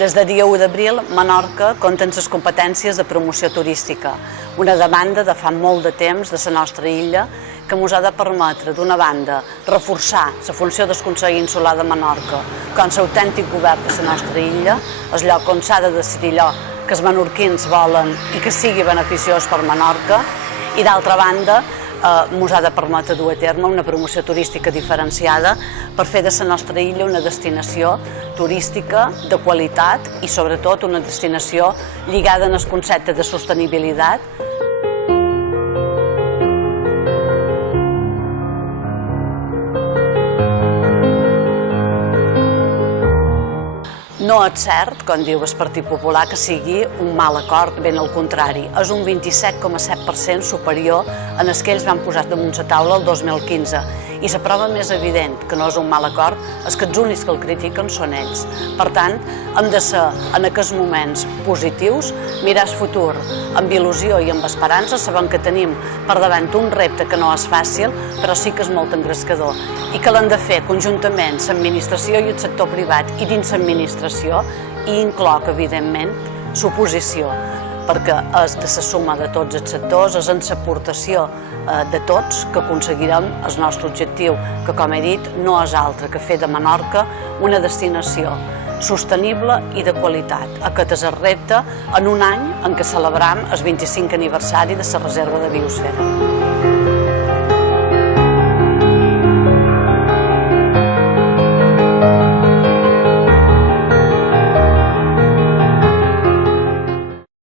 Des de dia 1 d'abril, Menorca compta amb les competències de promoció turística, una demanda de fa molt de temps de la nostra illa que ens ha de permetre, d'una banda, reforçar la funció del Consell Insular de Menorca com l'autèntic govern de la nostra illa, el lloc on s'ha de decidir allò que els menorquins volen i que sigui beneficiós per Menorca, i d'altra banda, ens ha de permetre dur a terme una promoció turística diferenciada per fer de la nostra illa una destinació turística de qualitat i sobretot una destinació lligada al concepte de sostenibilitat. No és cert, com diu el Partit Popular, que sigui un mal acord, ben al contrari. És un 27,7% superior a el que ells van posar damunt la taula el 2015. I la prova més evident que no és un mal acord és que els únics que el critiquen són ells. Per tant, hem de ser, en aquests moments positius, mirar el futur amb il·lusió i amb esperança, sabent que tenim per davant un repte que no és fàcil, però sí que és molt engrescador, i que l'hem de fer conjuntament l'administració i el sector privat i dins l'administració, i incloc, evidentment, l'oposició, perquè és de la suma de tots els sectors, és en l'aportació de tots que aconseguirem el nostre objectiu, que, com he dit, no és altre que fer de Menorca una destinació sostenible i de qualitat. Aquest és el repte en un any en què celebram el 25 aniversari de la Reserva de Biosfera.